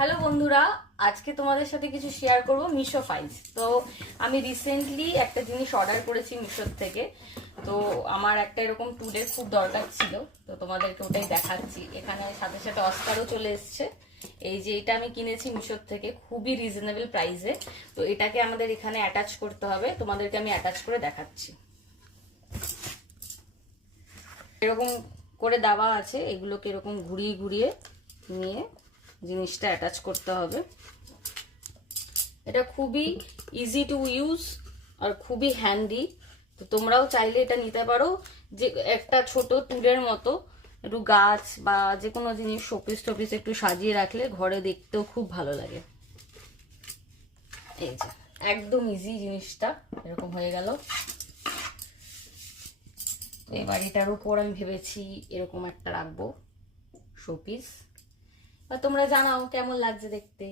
Hello বন্ধুরা, আজকে তোমাদের সাথে কিছু শেয়ার করব মিশো ফাইলস। তো আমি রিসেন্টলি একটা জিনিস অর্ডার করেছি মিশোর থেকে। তো আমার একটা এরকম টুলের খুব দরকার ছিল, তো তোমাদেরকে ওটাই দেখাচ্ছি। এখানে সাথে সাথে অস্কারও চলে এসছে। এই যে এটা আমি কিনেছি মিশোর থেকে খুবই রিজনেবল প্রাইসে। তো এটাকে আমাদের এখানে অ্যাটাচ করতে হবে, তোমাদেরকে আমি অ্যাটাচ করে দেখাচ্ছি। এরকম করে দেওয়া আছে, এগুলোকে এরকম ঘুরিয়ে ঘুরিয়ে নিয়ে জিনিসটা অ্যাটাচ করতে হবে। এটা খুবই ইজি টু ইউজ আর খুবই হ্যান্ডি। তো তোমরাও চাইলে এটা নিতে পারো, যে একটা ছোট টুলের মতো একটু গাছ বা যে কোনো জিনিস শোপিস টোপিস একটু সাজিয়ে রাখলে ঘরে দেখতেও খুব ভালো লাগে। এই যে একদম ইজি জিনিসটা এরকম হয়ে গেল। এবার এটার উপর আমি ভেবেছি এরকম একটা রাখবো শোপিস। তোমরা জানাও কেমন লাগছে দেখতে।